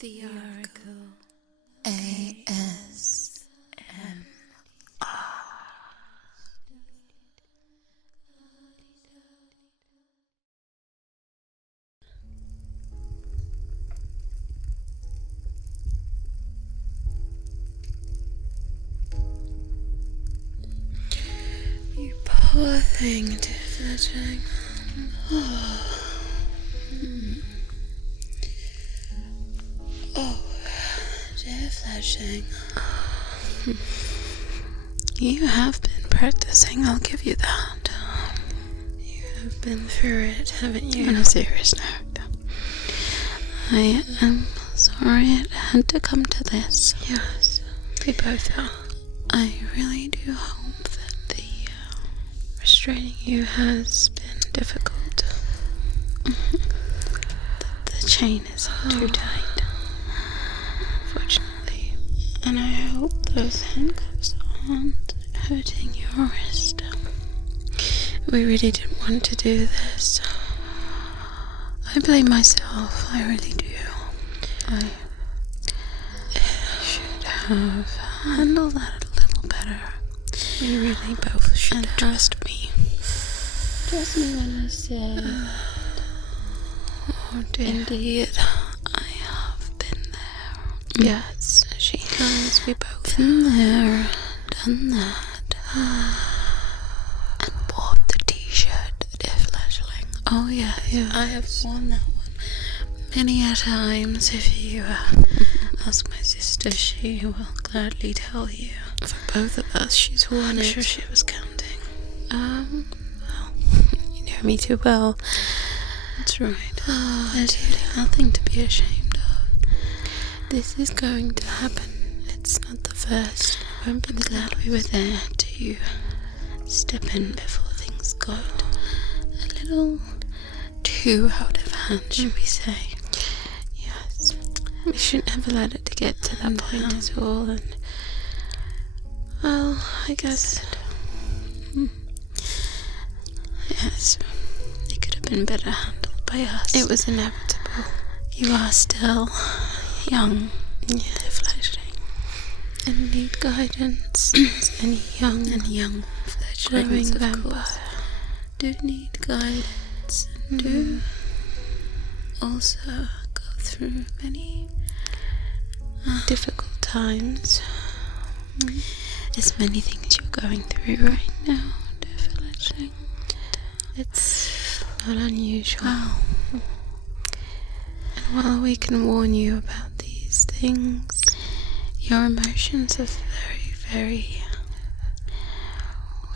The Oracle ASMR. You poor thing, 𝗦𝗦𝗧𝗏𝗧𝗏. 𝗦𝗢𝗡𝗧𝗏𝗧𝗏. You have been practicing, I'll give you that. You have been through it, haven't you? On a serious note, I am sorry it had to come to this. Yes, we both are. I really do hope that the restraining you has been difficult. The chain isn't too tight, fortunately. And I hope those handcuffs aren't hurting your wrist. We really didn't want to do this. I blame myself, I really do. I should have handled that a little better. We really both should have. Trust me. Trust me when I say, oh dear. Indeed, I have been there. Yes, she has. We both been there, done that, and bought the t-shirt, 𝗦𝗧𝗏𝗧𝗏. Oh yeah, I have worn that one many a times. If you ask my sister, she will gladly tell you. For both of us, she's worn it. I'm sure she was counting. Well, you know me too well. That's right. There's really nothing to be ashamed of. This is going to happen. It's not the first. I won't be glad we were there to step in before things got a little too out of hand, should we say. Yes. We shouldn't have allowed it to get to that point at all, and well, I guess yes, it could have been better handled by us. It was inevitable. You are still young, 𝗦𝗢𝗧𝗏𝗧𝗏, and need guidance. As any young glowing vampire do need guidance, and do also go through many difficult times. There's many things you're going through right now, 𝗦𝗢𝗧𝗏𝗧𝗏. It's not unusual. And while we can warn you about these things, your emotions are very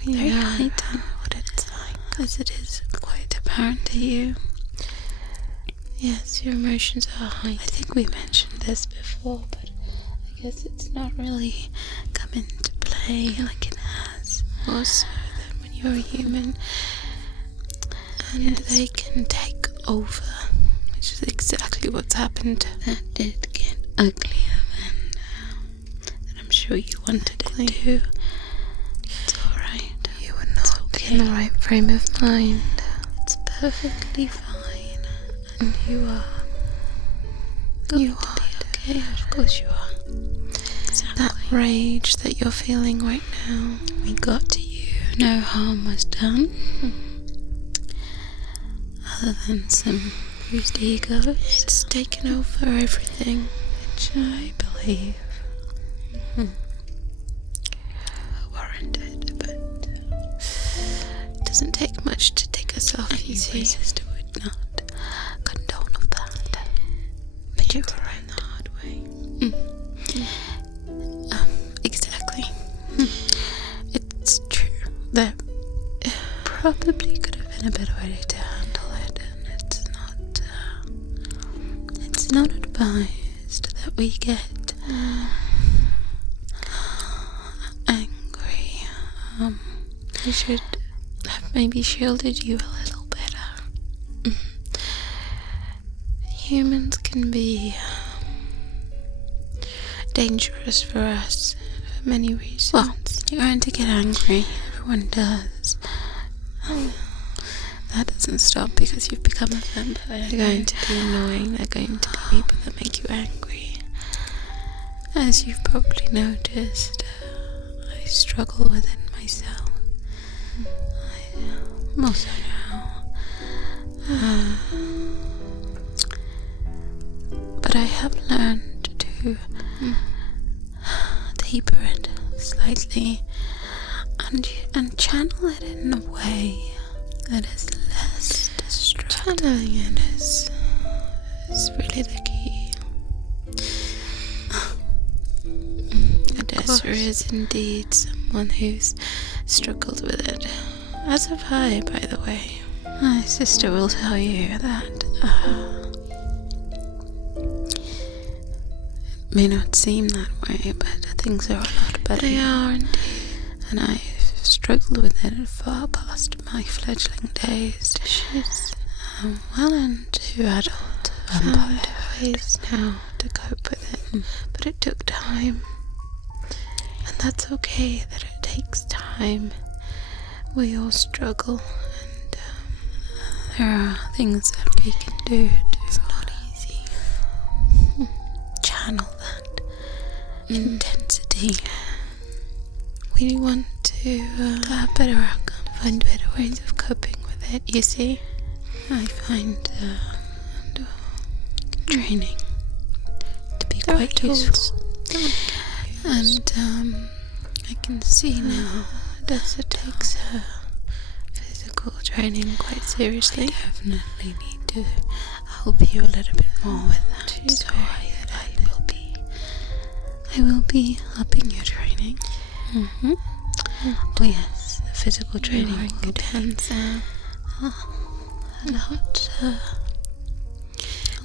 heightened. What it's like, as it is quite apparent to you. Yes, your emotions are heightened. I think we mentioned this before, but I guess it's not really come into play like it has. More so than when you're a human. And they can take over, which is exactly what's happened. That did get uglier than I'm sure you wanted it to. It's alright. You were not in the right frame of mind. It's perfectly fine. And you are going to be okay. Of course you are. Exactly. That rage that you're feeling right now, we got to you. No harm was done. Other than some bruised egos. It's taken over everything, which I believe warranted, but it doesn't take much to take us off. You see, my sister would not condone of that. But you were right the hard way. Exactly. It's true. There probably could have been a better way to handle it, and it's not advised that we get angry. We should have maybe shielded you a little better. Humans can be dangerous for us for many reasons. Well, you're going to get angry. Everyone does. that doesn't stop because you've become a vampire. They're going to be annoying. They're going to be people that make you angry. As you've probably noticed, I struggle with it myself. I'm also now. But I have learned to taper it slightly and channel it in a way that is less destructive. Channeling it is really the key. Odessa is indeed someone who's struggled with it. As have I, by the way. My sister will tell you that it may not seem that way, but things are a lot better. They are indeed. And I've struggled with it far past my fledgling days. She's well into adult vampire ways now to cope with it, but it took time. And that's okay that it takes time. We all struggle, and there are things that we can do to it's not easy. Channel that intensity. We want to have better outcomes, find better ways of coping with it, you see. I find training to be quite useful. And I can see now Odessa takes her physical training quite seriously. I definitely need to help you a little bit more with that. So I will be upping your training. Oh yes, the physical training depends a lot.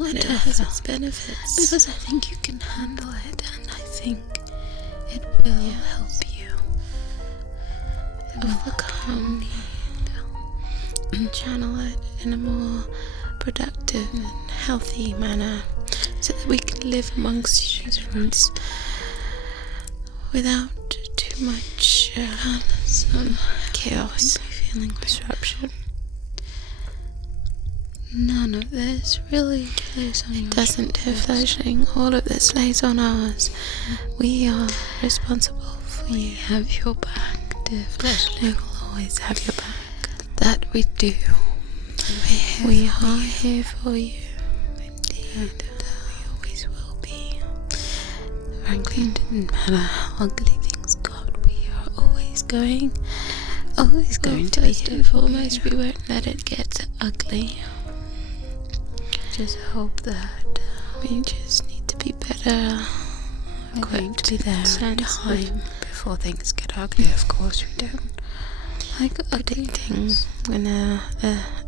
It has its benefits. Because I think you can handle it, and I think it will help you overcome and channel it in a more productive and healthy manner, so that we can live amongst humans without too much chaos, feeling disruption. None of this really lays on yours. It doesn't, dear fledgling. All of this lays on ours. We are responsible for you. We have your back, dear fledgling. We will always have your back. That we do. We are here for you. Indeed. We always will be. Frankly, it didn't matter how ugly things got. We are always going to be here. Foremost, we won't let it get ugly. Just hope that we just need to be better. We're going to be there in time before things get ugly. Of course we don't. Like predicting when an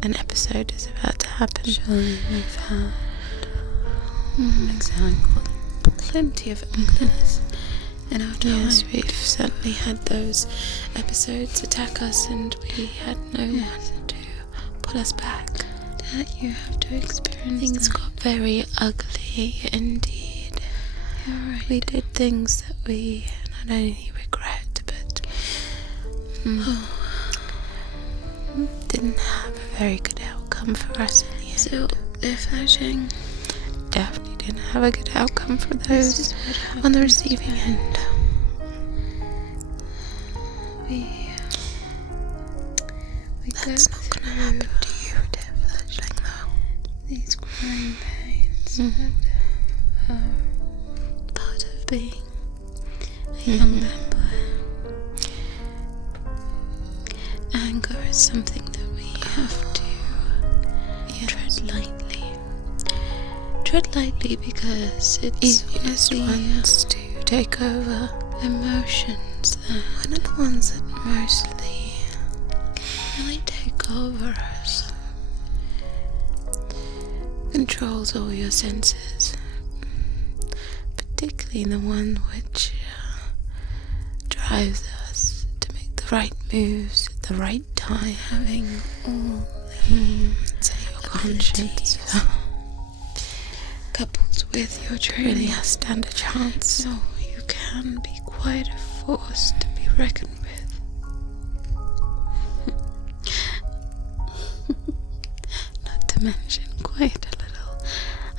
episode is about to happen. Surely we've had plenty of ugliness in our time. Yes, we've certainly had those episodes attack us, and we had no one to pull us back. That you have to experience. Things got very ugly indeed. You're right. We did things that we not only regret, but didn't have a very good outcome for us in the end. So, if fledgling definitely didn't have a good outcome for those on the receiving end. That's not going to happen to you, dear fledgling, though. These growing pains that are part of being a young vampire. Anger is something that we have to tread lightly. Tread lightly because it's easiest ones to take over. Emotions that one of the ones that mostly really take over us. Controls all your senses, particularly the one which drives us to make the right moves at the right time, having all the your conscience coupled with your training really has stand a chance. So you can be quite a force to be reckoned with. mention, quite a little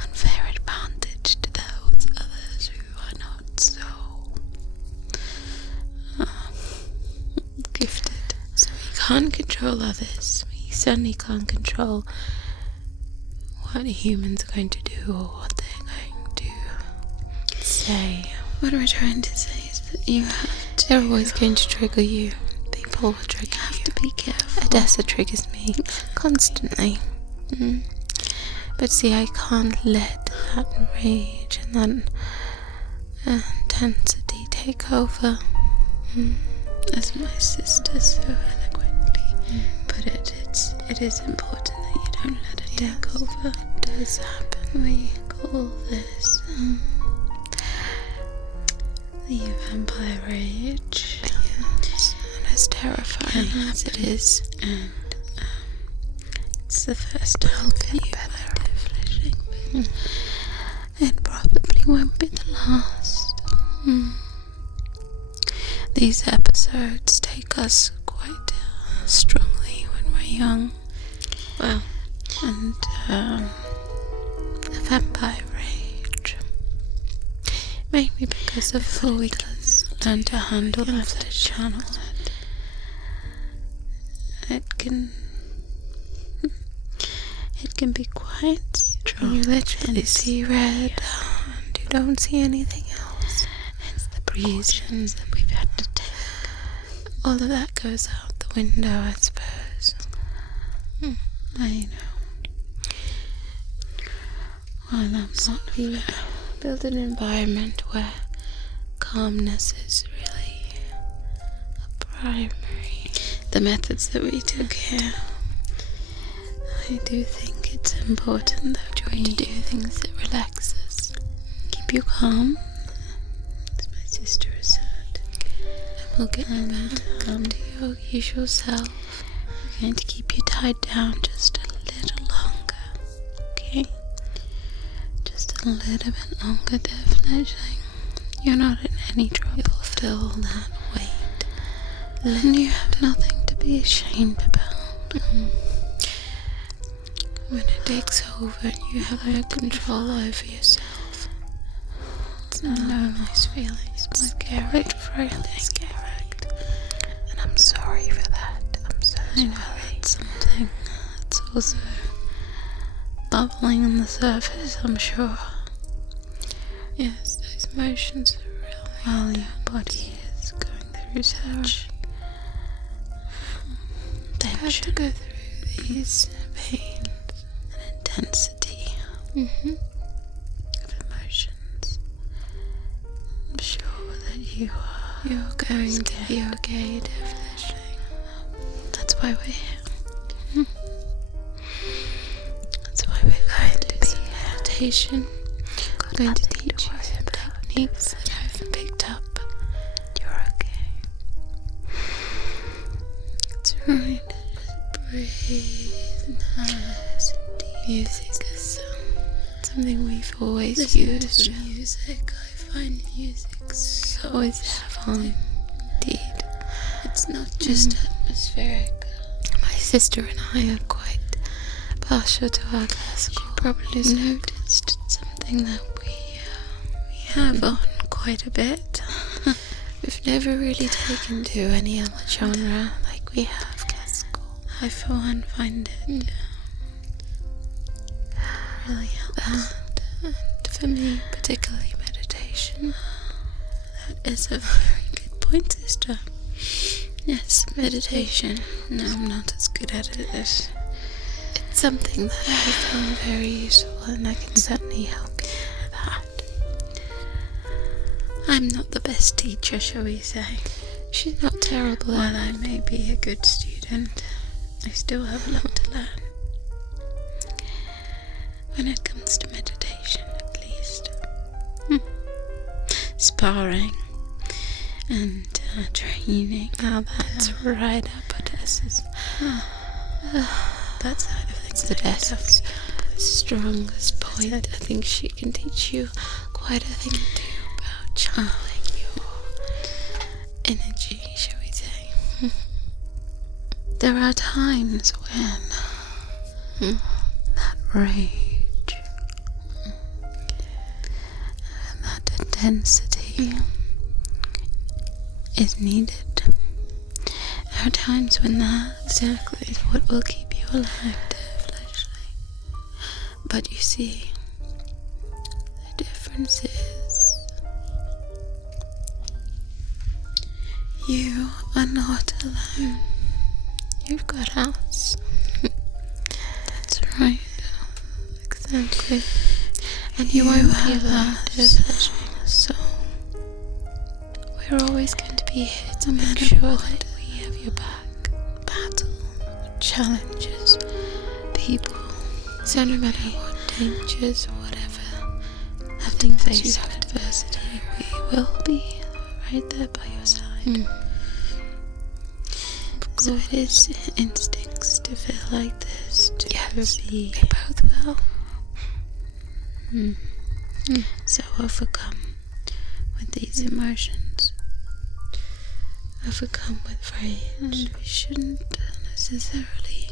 unfair advantage to those others who are not so gifted. So we can't control others. We certainly can't control what humans are going to do or what they're going to say. What we're trying to say is that they're always going to trigger you. People will trigger you. You have to be careful. Odessa triggers me constantly. But see, I can't let that rage and that intensity take over. As my sister so eloquently put it, it is important that you don't let it take over. It does happen. We call this the vampire rage. Yes. And as terrifying as it is, and it's the first time for you by defleshing, it probably won't be the last. These episodes take us quite strongly when we're young. Well, and the vampire rage, mainly because of before we can learn to handle them, to channel it. It can be quite strong. You literally see red and you don't see anything else. It's the precautions that we've had to take. All of that goes out the window, I suppose. I know. Well, that's not fair. Build an environment where calmness is really a primary. The methods that we took here, I do think it's important that we do things that relax us, keep you calm, as my sister has said, and we'll get you back to come to your usual self. We're going to keep you tied down just a little longer, okay? Just a little bit longer, definitely. You're not in any trouble. You'll feel that weight, and you have nothing to be ashamed about. When it takes over and you have no control over yourself, it's not a nice feeling. It's scary. Quite frightening. And I'm sorry for that. I'm so sorry. I know that's something that's also bubbling on the surface, I'm sure. Yes, those emotions are real. While your body is going through such tension. You have to go through these pains and intensity of emotions. I'm sure that you're going to be okay, definitely. That's why we're here. That's why we're going to do some meditation. I'm going to teach you some techniques that I've picked up. You're okay. It's right. Just breathe nice and deep. Music is something we've always used. Music, I find music so always fun. Indeed. It's not just atmospheric. My sister and I are quite partial to our classical. She probably noticed something that we have on quite a bit. We've never really taken to any other genre like we have classical. I for one find it really helps. And for me, particularly meditation. That is a very good point, sister. Yes, meditation. No, I'm not as good at it. It's something that I found very useful, and I can certainly help you with that. I'm not the best teacher, shall we say. She's not terrible. While I may be a good student, I still have a lot to learn. When it comes to meditation, at least. Sparring and training. Now that's right up Odessa's. That side of things. Odessa's strongest point. I think she can teach you quite a thing too about channeling your energy, shall we say. There are times when that rage, and that intensity is needed. There are times when that exactly is what will keep you alive, fleshly. But you see, the difference is you are not alone. You've got us. That's right. Exactly. And you won't be alone. So we're always going to be here to make sure that we have your back. Battle, challenges, people. So no matter what dangers, whatever, having faced adversity, we will be right there by your side. So it is instincts to feel like this, to be both well. So overcome with these emotions. Overcome with rage. We shouldn't necessarily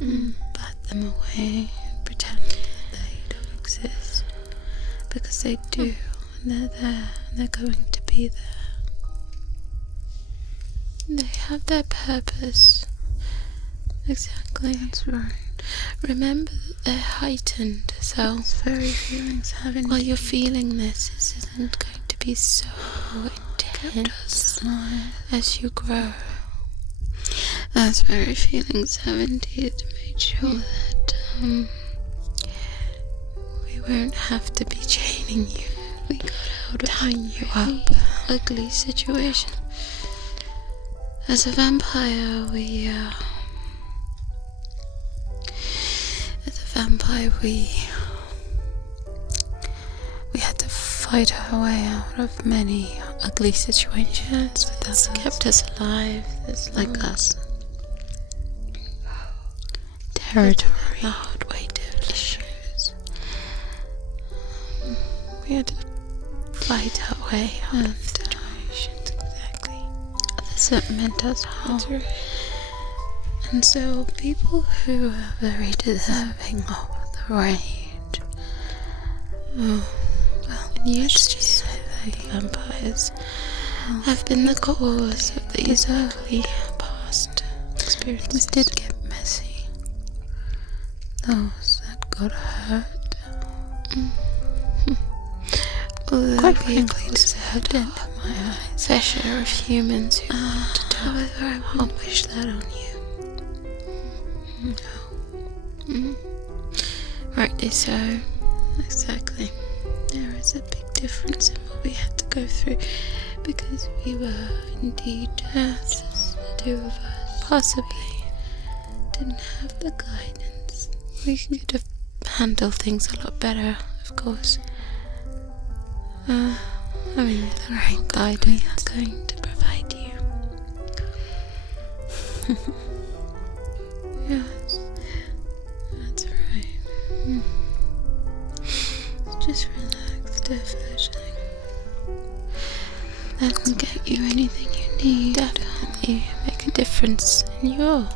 bat them away and pretend that they don't exist. Because they do, and they're there, and they're going to be there. They have their purpose. Exactly. That's right. Remember that they're heightened, so very feelings while you're feeling this isn't going to be so intense as you grow. Those very feelings have indeed made sure that we won't have to be chaining you. We got out of tying you up. Ugly situation. As a vampire, we had to fight our way out of many ugly situations, but that's kept us alive. It's like us. Territory, the hard way to issues. We had to fight our way out of situations, exactly. That meant us harm. And so people who are very deserving of the rage, and usually say that vampires have been the cause of these ugly past experiences. Things did get messy. Those that got hurt. Although quite frankly deserved it in my eyes. Fair share of humans who want to do it. However, I won't wish that on you. No. Rightly so. Exactly. There is a big difference in what we had to go through, because we were indeed just the two of us. Possibly didn't have the guidance. We could have handled things a lot better, of course. The right guidance we are going to provide you. Yes, that's right. Just relax, dear fleshling. That will get you anything you need. Definitely make a difference in your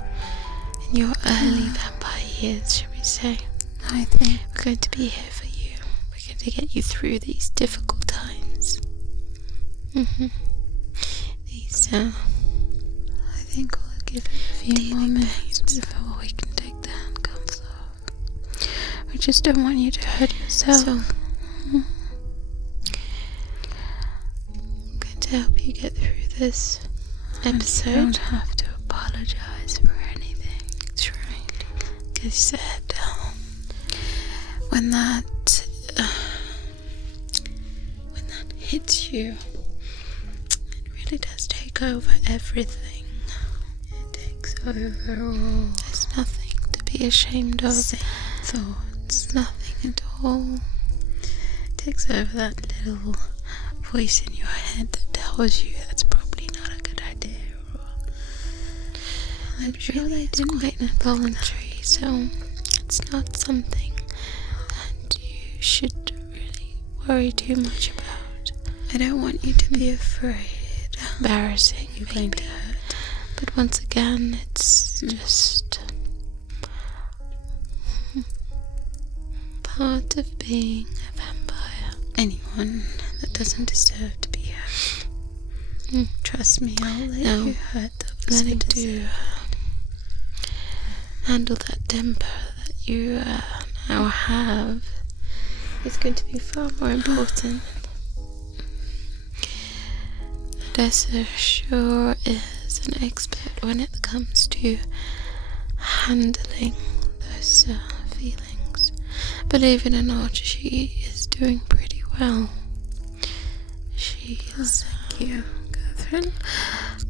early vampire years, shall we say. I think we're going to be here for you. We're going to get you through these difficult times. These, I think we'll give it a few more minutes before we can take the handcuffs off. We just don't want you to hurt yourself. I'm going to help you get through this episode. You don't have to apologize for anything. That's right. Like I said, when that hits you, it really does take over everything. It takes over all. There's nothing to be ashamed of. Thoughts, nothing at all. It takes over that little voice in your head that tells you that's probably not a good idea. I'm sure they didn't quite involuntary, so it's not something that you should really worry too much about. I don't want you to be afraid. Embarrassing, you're going to hurt. But once again, it's just part of being a vampire. Anyone that doesn't deserve to be hurt. Trust me, I'll let you hurt those who do. Handle that temper that you now have. It's going to be far more important. Odessa sure is an expert when it comes to handling those feelings. Believe it or not, she is doing pretty well. She is, thank you, Catherine.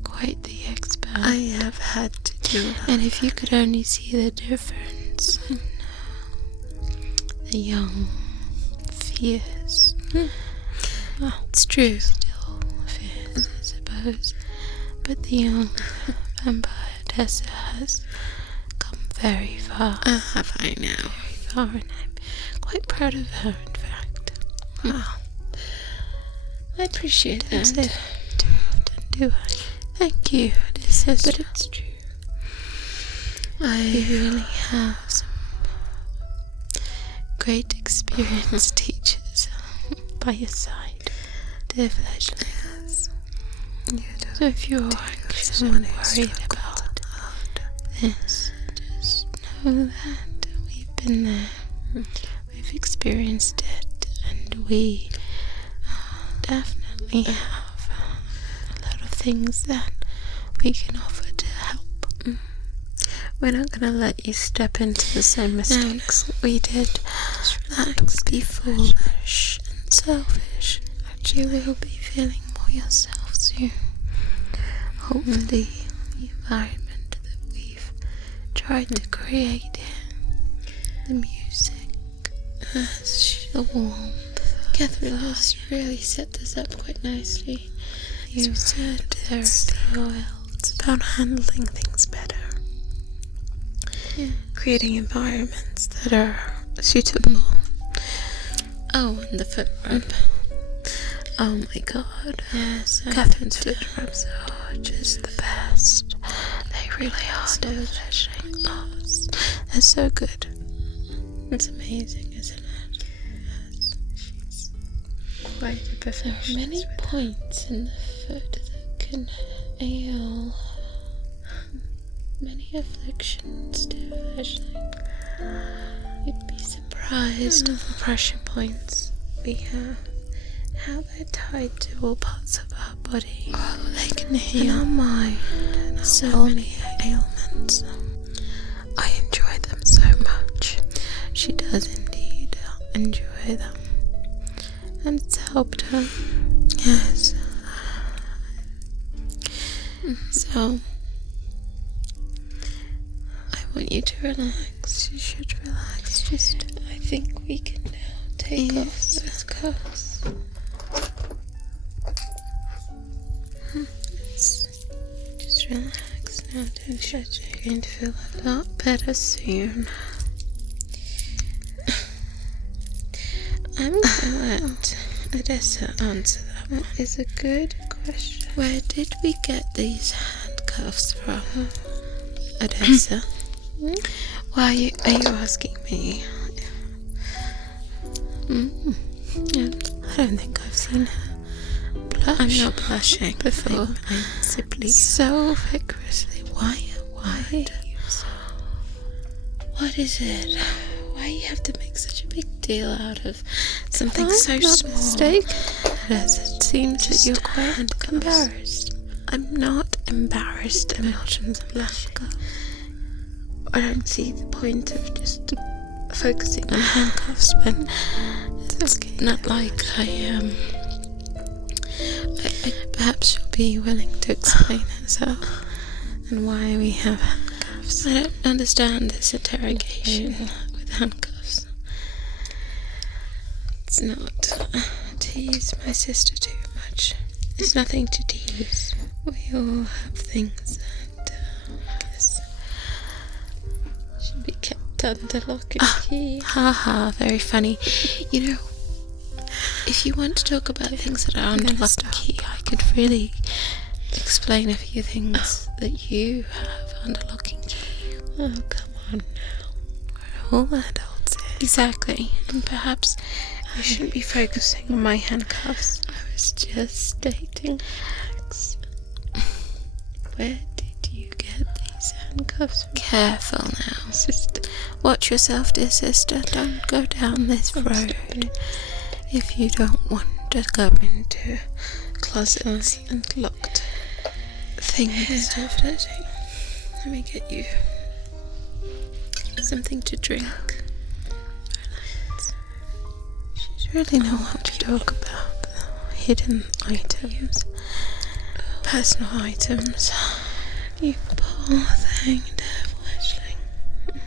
Quite the expert. I have had to do that. And if you could only see the difference in the young, fierce. Well, it's true. Still fierce, I suppose. But the young vampire Odessa has come very far. Have I now? Very far, and I'm quite proud of her, in fact. Wow. I appreciate that. Too often, do I? Thank you, Odessa, but it's true. You really have some great experienced teachers by your side, dear fledglings. So if you're anxious and worried about this, just know that we've been there, we've experienced it, and we definitely have a lot of things that we can offer to help. We're not going to let you step into the same mistakes we did. Just relax, be foolish and selfish. You will be feeling more yourself soon. Hopefully, the environment that we've tried to create here, the music, the warmth. Catherine has really set this up quite nicely. You said there's the oil. It's about handling things better. Yeah. Creating environments that are suitable. Oh, and the foot rub. Oh my god. Yes, Catherine's foot rubs are just the best. They really are delicious. They're so good. It's amazing, isn't it? Yes, she's quite a professional. There are many points in the foot that can ail many afflictions, dear fledgling. You'd be surprised at the pressure points we have, how they're tied to all parts of our body. Oh, they can heal our mind and so many ailments. I enjoy them so much. She does indeed enjoy them, and it's helped her. Yes. So I want you to relax. You should relax. I think we can now take off those cuffs. Just relax now, don't shut. You're going to feel a lot better soon. I'm going to let Odessa answer that one. That is a good question. Where did we get these handcuffs from, Odessa? Why are you asking me? Yeah, I don't think I've seen her blush. I'm not blushing before. I'm simply so vigorously. Why do you so? What is it? Why you have to make such a big deal out of something so small? As it seems that you're quite embarrassed. I'm not embarrassed. Emotions of handcuffs. I don't see the point of just focusing on handcuffs when it's not like I perhaps she'll be willing to explain herself and why we have handcuffs. I don't understand this interrogation with handcuffs. It's not tease my sister too much. It's nothing to tease. We all have things that I guess should be kept under lock and key. Haha, very funny. You know, if you want to talk about things that are under lock and key, I could really explain a few things that you have under lock and key. Oh, come on now. We're all adults here. Exactly. And perhaps you shouldn't be focusing on my handcuffs. I was just stating facts. Where did you get these handcuffs from? Careful now. Sister. Watch yourself, dear sister. Don't go down this road. If you don't want to go into closets and locked things. Let me get you something to drink. She's really know what to talk about. Hidden items. Personal items. You poor thing, 𝗦𝗢𝗖𝗜𝗍𝗍.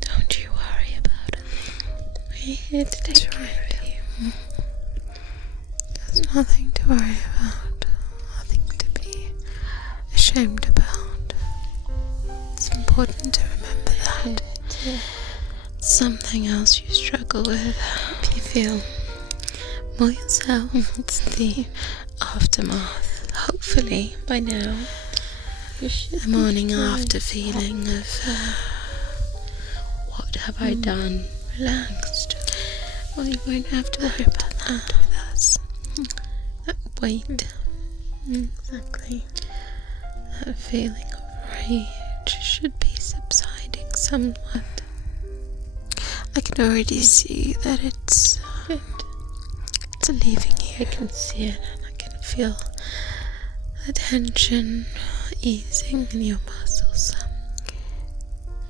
Don't you worry about it. We're here to take care of you. There's nothing to worry about. Nothing to be ashamed about. It's important to remember that. Something else you struggle with. Hope you feel more yourself. It's the aftermath. Hopefully by now you should The morning be after feeling of what have I done? relaxed. Well, you won't have to worry about that with us. That weight. Exactly. That feeling of rage should be subsiding somewhat. I can already see that it's leaving you. I can see it and I can feel the tension easing in your muscles.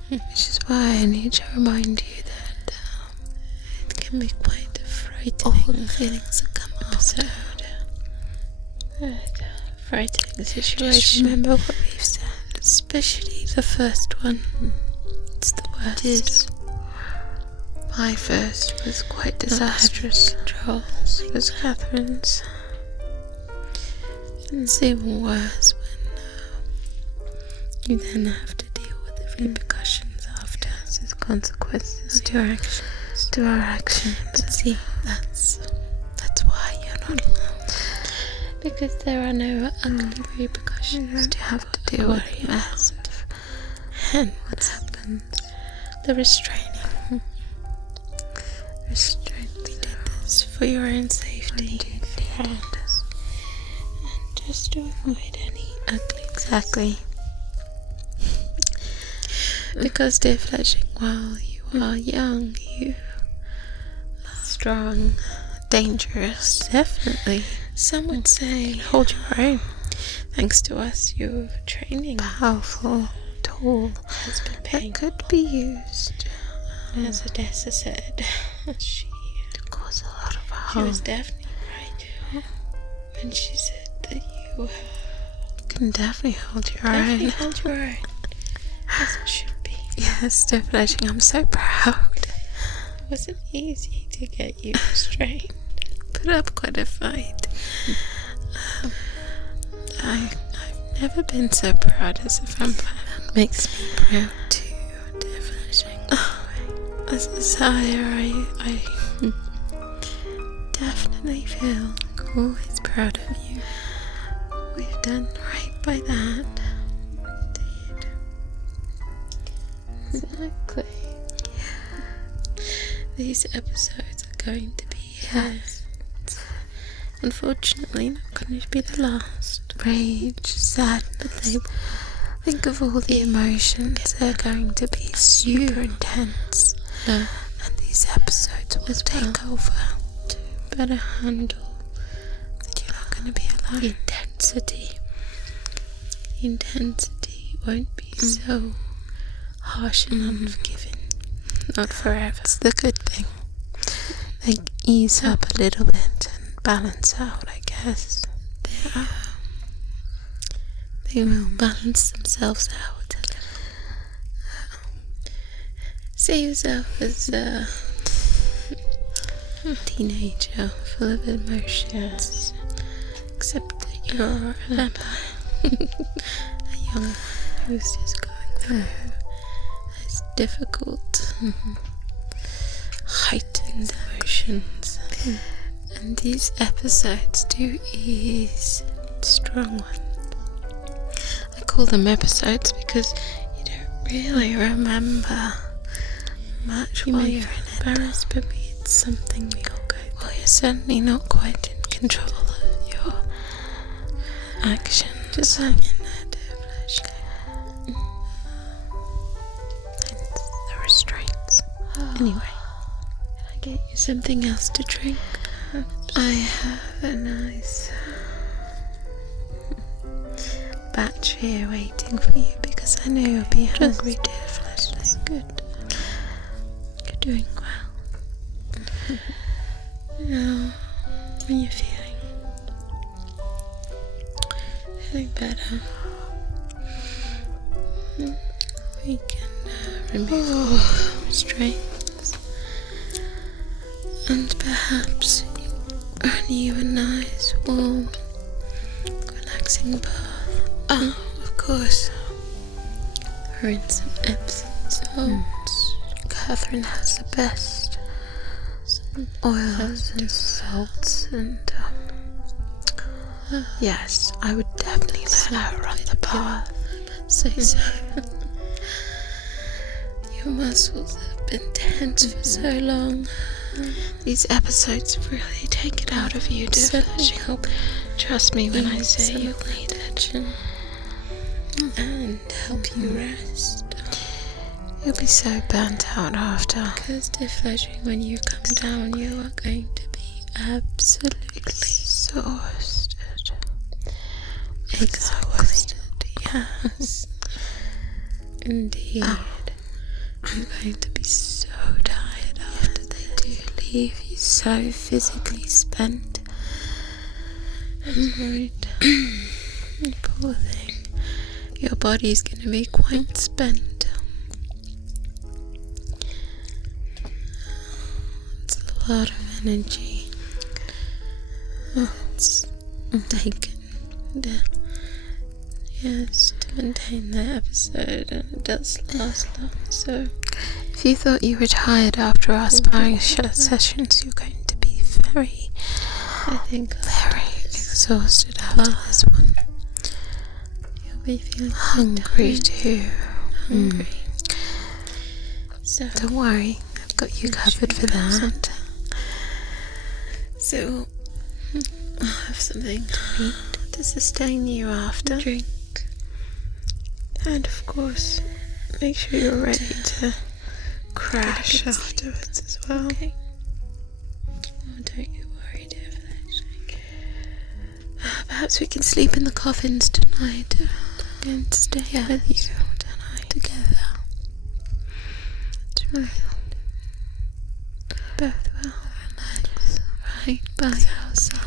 Which is why I need to remind you that it can be quite a frightening all the feelings that come episode. Frightening situation. Remember what we've said. Especially the first one. It's the worst. It is. My first was quite disastrous. Controls. It was Catherine's. It's even worse when you then have to deal with the repercussions after. There's consequences to our actions. But see, that's why you're not alone. Because there are no ugly repercussions to have to deal with the mess. And what happens? The restraining. We did this for your own safety. And just to avoid any ugly. Exactly. Because, dear 𝗦𝗪𝗖𝗓, while you are young, you are strong, Dangerous. definitely. Some would say, Hold your own. thanks to us, your training Powerful tool has been paying. that could be used As Odessa said, she to cause a lot of was harm. definitely right when she said that you Can definitely hold your definitely own. held your own, as it should be. Yes, definitely. I'm so proud. It wasn't easy to get you restrained. Put up quite a fight. I've never been so proud as a vampire. Makes me proud too, definitely. As a sire, I definitely feel always proud of you. We've done right by that. Indeed. Exactly. These episodes are going to be unfortunately not going to be the last. Rage, sadness. Think of all the emotions. They're going to be super intense. And These episodes will take over. to better handle That you're not going to be alone. intensity. Intensity won't be so harsh and unforgiving. Not forever. It's the good thing. They ease up a little bit and balance out, I guess. They will balance themselves out a little. See yourself as a teenager full of emotions. Except that you're a vampire. A young one who's just going through those difficult, heightened emotions. And these episodes do ease Strong ones. I call them episodes because you don't really remember much You while may you're feel in it. embarrassed, but it's something we all go through. Well, you're certainly not quite in control of your actions. Just hang in there, dear flesh. The restraints. Anyway, can I get you something else to drink? I have a nice batch here waiting for you because I know you'll be hungry, dear fleshling. Good. You're doing well. Now, when you're feeling better, we can remove all restraints, and perhaps earn you a nice, warm, relaxing bath. Oh, of course. Or in some Epsom salts. Catherine has the best oils and salts, and yes, I would definitely let her run the bath. Say so. Your muscles have been tense for so long. These episodes have really taken out of you, dear Certainly flesh. help Trust me when I say some you'll of need that it. tension and help you rest. You'll be so burnt out after. Because, dear Fledgling, when you come down, you are going to be absolutely Exhausted. exhausted. Yes. Indeed. You're going to be so tired after they do leave you, so physically spent. Right. Poor thing. Your body's going to be quite spent. It's a lot of energy. It's taken. Yes, to maintain the episode, and it does last long, so If you thought you were tired after our sparring sessions, you're going to be very, I think very exhausted after this one. you'll be feeling Hungry too. hungry. So, Don't worry, I've got you covered for that. So, I'll have something to eat, To sustain you after. drink, And of course, make sure you're ready to crash Get a good sleep. afterwards as well. Okay? Oh, don't you worry, dear flesh. Perhaps we can sleep in the coffins tonight. I'm going to stay with you tonight together. That's right. Both will relax right by our side.